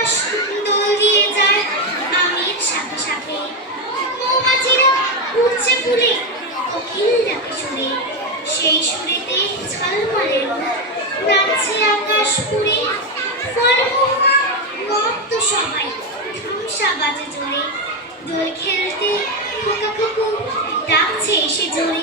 বাতাস দোল দিয়ে যায় আমের সাথে সাথে। মৌমাছিরা উঠছে ফুলে, কোকিল ডাকে সুরে, সেই সুরেতে ঝলমলে নাচছে আকাশ পুরে। ফলমোহনা মত্ত সবাই, ধামসা বাজে জোরে, দোল খেলতে খোকা খোকু ডাকছে এসে জোরে।